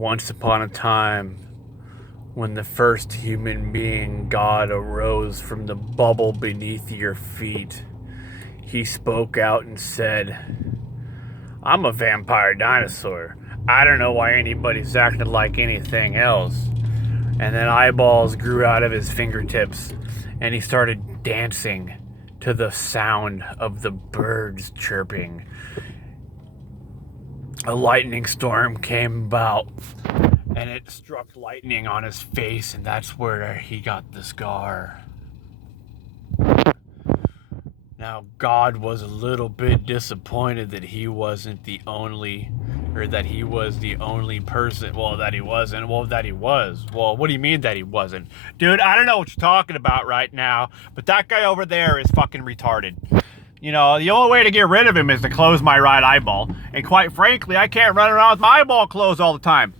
Once upon a time, when the first human being God arose from the bubble beneath your feet, he spoke out and said, "I'm a vampire dinosaur. I don't know why anybody's acting like anything else." And then eyeballs grew out of his fingertips, and he started dancing to the sound of the birds chirping. A lightning storm came about, and it struck lightning on his face, and that's where he got the scar. Now, God was a little bit disappointed that he wasn't the only, or that he was the only person. Well, that he wasn't. Well, that he was. Well, what do you mean that he wasn't? Dude, I don't know what you're talking about right now, but that guy over there is fucking retarded. You know, the only way to get rid of him is to close my right eyeball. And quite frankly, I can't run around with my eyeball closed all the time.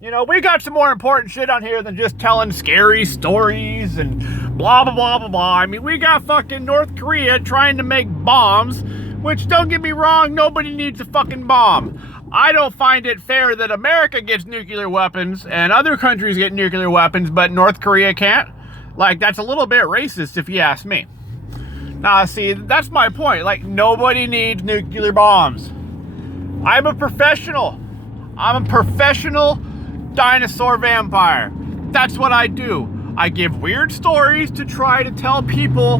You know, we got some more important shit on here than just telling scary stories and blah, blah, blah, blah, blah. I mean, we got fucking North Korea trying to make bombs, which, don't get me wrong, nobody needs a fucking bomb. I don't find it fair that America gets nuclear weapons and other countries get nuclear weapons, but North Korea can't. Like, that's a little bit racist if you ask me. Now, see, that's my point. Like, nobody needs nuclear bombs. I'm a professional. I'm a professional dinosaur vampire. That's what I do. I give weird stories to try to tell people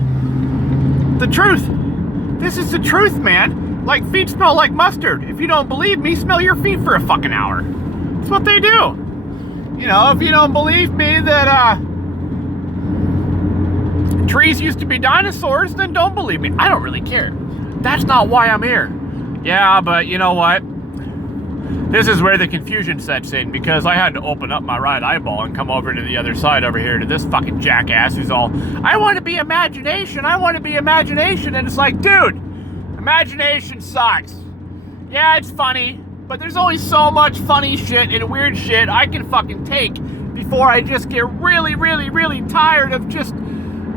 the truth. This is the truth, man. Like, feet smell like mustard. If you don't believe me, smell your feet for a fucking hour. That's what they do. You know, if you don't believe me that, trees used to be dinosaurs, then don't believe me. I don't really care. That's not why I'm here. Yeah, but you know what? This is where the confusion sets in, because I had to open up my right eyeball and come over to the other side over here to this fucking jackass who's all, "I want to be imagination, I want to be imagination." And it's like, dude, imagination sucks. Yeah, it's funny, but there's only so much funny shit and weird shit I can fucking take before I just get really, really, really tired of just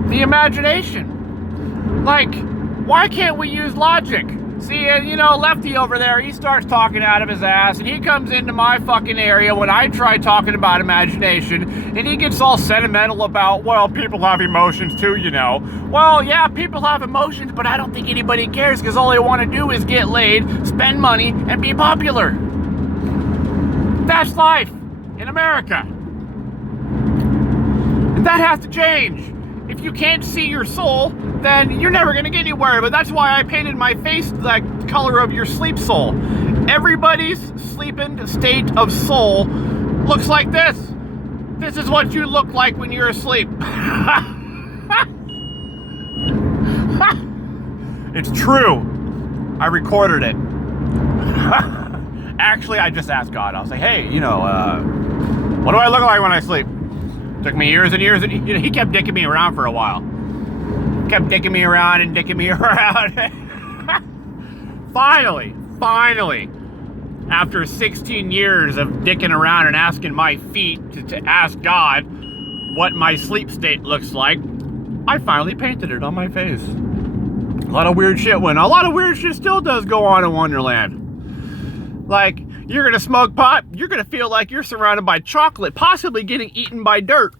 the imagination. Like, why can't we use logic? See, you know, Lefty over there, he starts talking out of his ass, and he comes into my fucking area when I try talking about imagination, and he gets all sentimental about, well, people have emotions too, you know. Well, yeah, people have emotions, but I don't think anybody cares, because all they want to do is get laid, spend money, and be popular. That's life in America. And that has to change. If you can't see your soul, then you're never going to get anywhere. But that's why I painted my face the color of your sleep soul. Everybody's sleeping state of soul looks like this. This is what you look like when you're asleep. It's true. I recorded it. Actually, I just asked God. I was like, hey, you know, what do I look like when I sleep? Took me years and years, and you know, he kept dicking me around for a while. Kept dicking me around and dicking me around. Finally, after 16 years of dicking around and asking my feet to ask God what my sleep state looks like, I finally painted it on my face. A lot of weird shit went on. A lot of weird shit still does go on in Wonderland. Like, you're gonna smoke pot, you're gonna feel like you're surrounded by chocolate, possibly getting eaten by dirt.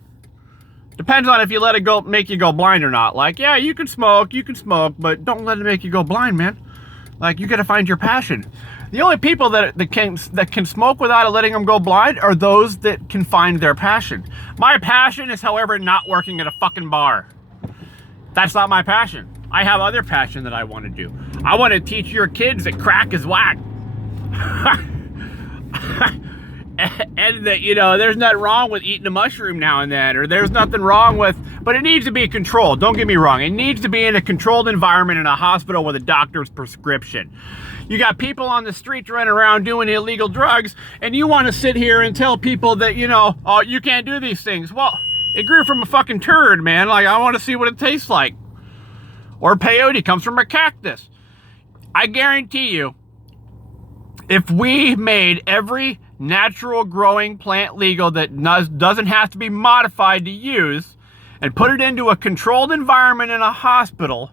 Depends on if you let it go, make you go blind or not. Like, yeah, you can smoke, but don't let it make you go blind, man. Like, you gotta find your passion. The only people that can smoke without letting them go blind are those that can find their passion. My passion is, however, not working at a fucking bar. That's not my passion. I have other passion that I want to do. I want to teach your kids that crack is whack. And that, you know, there's nothing wrong with eating a mushroom now and then, or there's nothing wrong with, but it needs to be controlled. Don't get me wrong. It needs to be in a controlled environment in a hospital with a doctor's prescription. You got people on the streets running around doing illegal drugs, and you want to sit here and tell people that, you know, oh, you can't do these things. Well, it grew from a fucking turd, man. Like, I want to see what it tastes like. Or peyote comes from a cactus. I guarantee you, if we made every natural growing plant legal that doesn't have to be modified to use, and put it into a controlled environment in a hospital,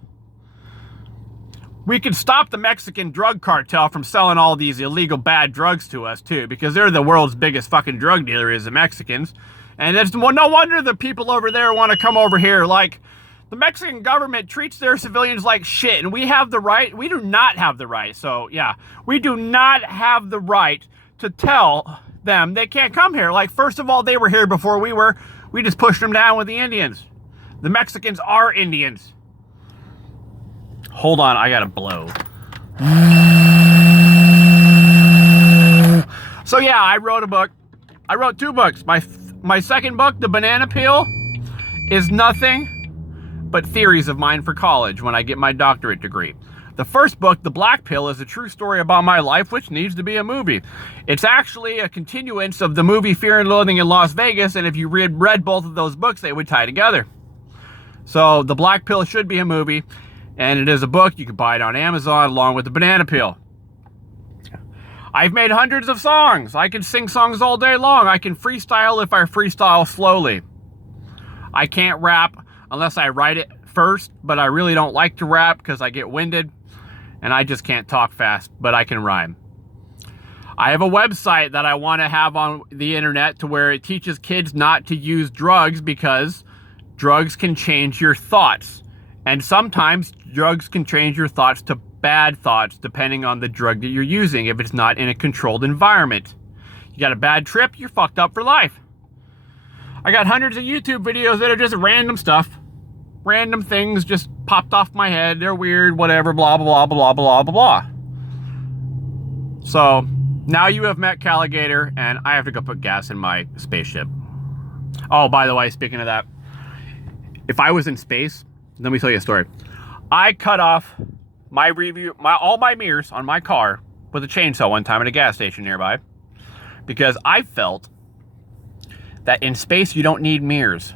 We can stop the Mexican drug cartel from selling all these illegal bad drugs to us too, because they're the world's biggest fucking drug dealer is the Mexicans. And it's no wonder the people over there want to come over here. Like, the Mexican government treats their civilians like shit, and we have the right. We do not have the right. So yeah, we do not have the right to tell them they can't come here. Like, first of all, they were here before we were. We just pushed them down with the Indians. The Mexicans are Indians. Hold on, I gotta blow. So yeah, I wrote a book. I wrote 2 books. My second book, The Banana Peel, is nothing but theories of mine for college when I get my doctorate degree. The first book, The Black Pill, is a true story about my life, which needs to be a movie. It's actually a continuance of the movie Fear and Loathing in Las Vegas, and if you read both of those books, they would tie together. So The Black Pill should be a movie. And it is a book. You can buy it on Amazon along with The Banana Peel. I've made hundreds of songs. I can sing songs all day long. I can freestyle if I freestyle slowly. I can't rap unless I write it first, but I really don't like to rap because I get winded and I just can't talk fast, but I can rhyme. I have a website that I want to have on the internet to where it teaches kids not to use drugs because drugs can change your thoughts. And sometimes drugs can change your thoughts to bad thoughts depending on the drug that you're using if it's not in a controlled environment. You got a bad trip, you're fucked up for life. I got hundreds of YouTube videos that are just random stuff. Random things just popped off my head. They're weird, whatever, blah, blah, blah, blah, blah, blah, blah. So now you have met Caligator and I have to go put gas in my spaceship. Oh, by the way, speaking of that, if I was in space, let me tell you a story. I cut off all my mirrors on my car with a chainsaw one time at a gas station nearby because I felt that in space you don't need mirrors.